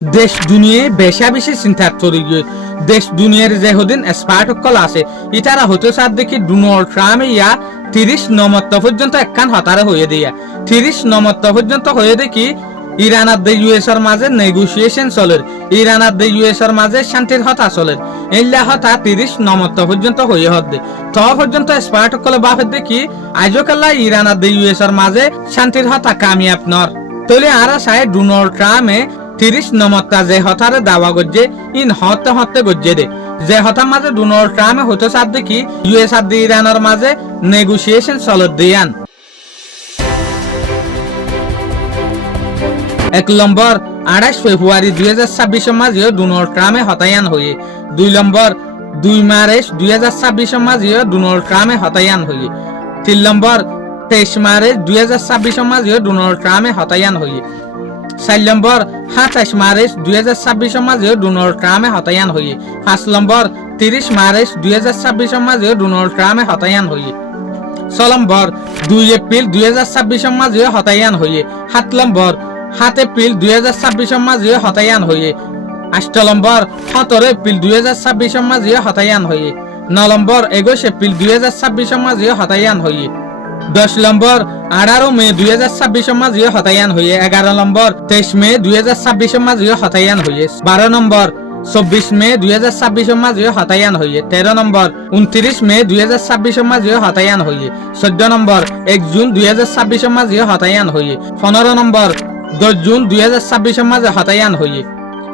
দেশ দুনিয়ে বেশা বেশি চিন্তার তরি দেশ দুনিয়ার যে হদিন স্পার্টকল আছে ইতারা হতে সার দেখি ডোনাল্ড ট্রাম্প ইয়া 30 নমত্ব পর্যন্ত একখান হতারে হয়ে দিয়া 30 নমত্ব পর্যন্ত হয়ে দেখি ইরান আর ইউএসর মাঝে নেগোসিয়েশন চলের ইরান আর ইউএসর মাঝে শান্তির হতা চলের এইলা হতা 30 নমত্ব পর্যন্ত হয়ে হদ্দে ত পর্যন্ত স্পার্টকলে বাপের দেখি আজকাল্লা ইরান আর ইউএসর মাঝে শান্তির হতা কামিয়াব নর তলে আরা সায় ডোনাল্ড ট্রাম্পে 30 নমত্তা যে হতারে দাওয়া গজ্জে ইন হতে হতে গজ্জে দে যে হতার মাঝে ডোনাল্ড ট্রাম্প হতে সার দেখি ইউএস আর ইরানের মাঝে নেগোসিয়েশন চলত দিয়ান 1 নম্বর 28 ফেব্রুয়ারি 2026 মাঝে ডোনাল্ড ট্রাম্পে হতায়ান হয়ে 2 নম্বর 2 মার্চ 2026 মাঝে ডোনাল্ড ট্রাম্পে হতায়ান হয়ে 3 নম্বর 23 মার্চ 2026 মাঝে ডোনাল্ড ট্রাম্পে হতায়ান হয়ে 4 নম্বর 27 মার্চ 2026 মাঝে ডোনাল্ড ট্রাম্পে হতায়ান হয়ে 5 নম্বর 30 মার্চ 2026 মাঝে ডোনাল্ড ট্রাম্পে হতায়ান হয়ে 6 নম্বর 2 এপ্রিল 2026 মাঝে হতায়ান হয়ে 7 নম্বর 7 এপ্রিল 2026 মাঝে হতায়ান হয়ে 8 নম্বর 17 এপ্রিল 2026 মাঝে হতায়ান হয়ে 9 নম্বর 21 এপ্রিল 2026 মাঝে হতায়ান হয়ে 10 নম্বর 18 মে 2026 মাঝে হতায়ান হয়ে 11 নম্বর 23 মে 2026 মাঝে হতায়ান হয়ে 12 নম্বর 24 মে 2026 মাঝে হতায়ান হয়ে 13 নম্বর 29 মে 2026 মাঝে হতায়ান হয়ে 14 নম্বর 1 জুন 2026 মাঝে হতায়ান হয়ে 15 নম্বর 10 জুন 2026 মাঝে হতায়ান হয়ে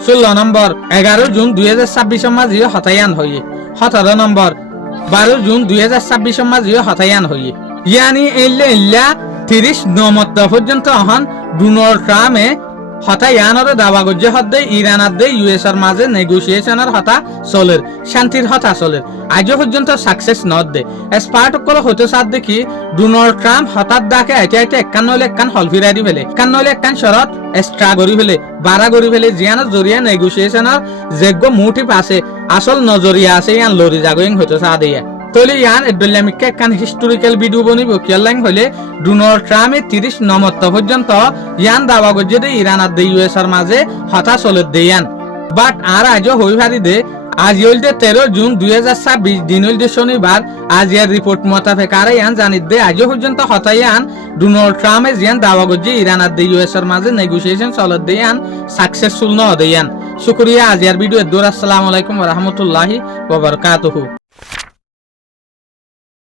16 নম্বর 11 জুন 2026 মাঝে হতায়ান হয়ে 17 নম্বর 12 জুন 2026 মাঝে হতায়ান হয়ে ইয়ানি এল্লা 30 নমত্ব পর্যন্ত হন ডোনাল্ড ট্রাম্পে হতায়ানর দাবা গজ্জে হদ্দে ইরান আর ইউএসর মাঝে নেগোসিয়েশনের হতা চলের শান্তির হতা চলের আজ পর্যন্ত সাকসেস নদ দে স্পার্টকল হতে সার দেখি ডোনাল্ড ট্রাম্প হঠাৎ ডাকে আইতে আইতে একখান নইলে একখান হল ফিরাই দি ফেলে একখান নইলে একখান শরত এক্সট্রা করি ফেলে বাড়া করি ফেলে জিয়ানোর জরিয়া নেগোসিয়েশনের যোগ্য মোটিভ আছে আসল নজরিয়া আছে ইয়ান লরি জাগোয়িং হতে সা দিয়া তলে ইয়ান এডলামিককে একখান হিস্টোরিক্যাল ভিডিও বনিব কিয়ালাং হইলে ডোনাল্ড ট্রাম্পে 30 নমত্ব পর্যন্ত ইয়ান দাবা গজ্জে দে ইরান আর ইউএসর মাঝে হতা চলে দেয়ান বাট আর আজও হই ভারি দে আজ হইলতে 13 জুন 2026 দিন হইলতে শনিবার আজ ইয়ার রিপোর্ট মোতাবেক আর ইয়ান জানিত দে আজও পর্যন্ত হতায়ান ডোনাল্ড ট্রাম্পে জিয়ান দাওয়া গজ্জে ইরান আর ইউএসর মাঝে নেগোসিয়েশন চলে দেয়ান সাকসেসফুল ন দেয়ান শুকরিয়া আজ ইয়ার ভিডিও দূর আসসালামু আলাইকুম ওয়া রাহমাতুল্লাহি ওয়া বারাকাতুহু।